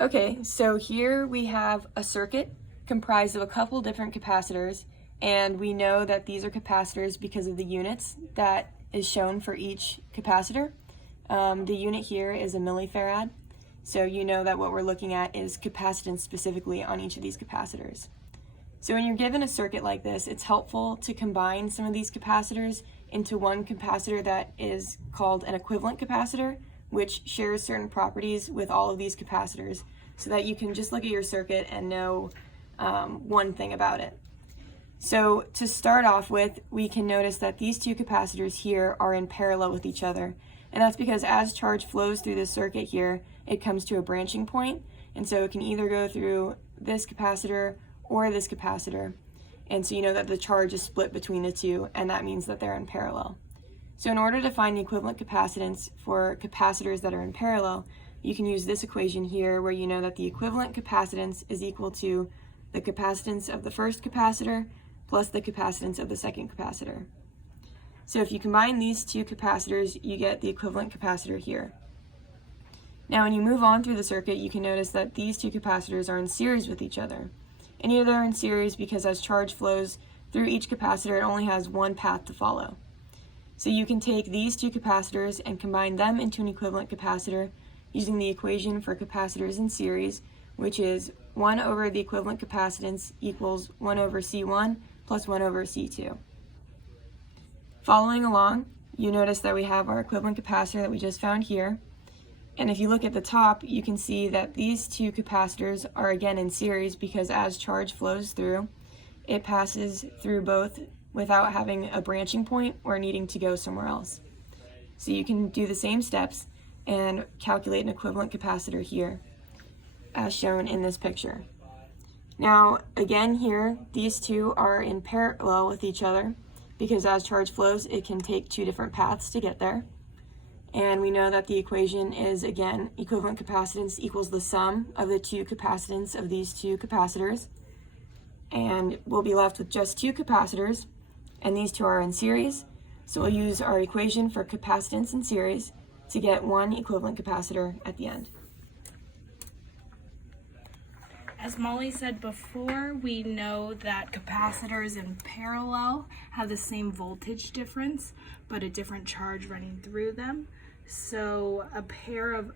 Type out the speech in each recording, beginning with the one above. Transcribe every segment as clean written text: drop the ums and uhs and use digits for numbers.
Okay, so here we have a circuit comprised of a couple different capacitors, and we know that these are capacitors because of the units that is shown for each capacitor. The unit here is a millifarad, so you know that what we're looking at is capacitance specifically on each of these capacitors. So when you're given a circuit like this, it's helpful to combine some of these capacitors into one capacitor that is called an equivalent capacitor, which shares certain properties with all of these capacitors, so that you can just look at your circuit and know one thing about it. So to start off with, we can notice that these two capacitors here are in parallel with each other. And that's because as charge flows through this circuit here, it comes to a branching point. And so it can either go through this capacitor or this capacitor. And so you know that the charge is split between the two, and that means that they're in parallel. So in order to find the equivalent capacitance for capacitors that are in parallel, you can use this equation here where you know that the equivalent capacitance is equal to the capacitance of the first capacitor plus the capacitance of the second capacitor. So if you combine these two capacitors, you get the equivalent capacitor here. Now when you move on through the circuit, you can notice that these two capacitors are in series with each other. And here they're in series because as charge flows through each capacitor, it only has one path to follow. So you can take these two capacitors and combine them into an equivalent capacitor using the equation for capacitors in series, which is 1 over the equivalent capacitance equals 1 over C1 plus 1 over C2. Following along, you notice that we have our equivalent capacitor that we just found here. And if you look at the top, you can see that these two capacitors are again in series because as charge flows through, it passes through both without having a branching point or needing to go somewhere else. So you can do the same steps and calculate an equivalent capacitor here, as shown in this picture. Now, again here, these two are in parallel with each other because as charge flows, it can take two different paths to get there. And we know that the equation is, again, equivalent capacitance equals the sum of the two capacitance of these two capacitors. And we'll be left with just two capacitors, and these two are in series. So we'll use our equation for capacitance in series to get one equivalent capacitor at the end. As Molly said before, we know that capacitors in parallel have the same voltage difference, but a different charge running through them. So a pair of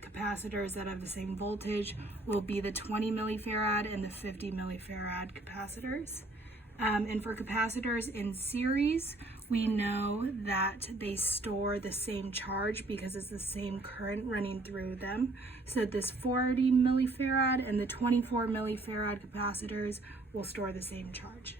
capacitors that have the same voltage will be the 20 millifarad and the 50 millifarad capacitors. And for capacitors in series, we know that they store the same charge because it's the same current running through them. So this 40 millifarad and the 24 millifarad capacitors will store the same charge.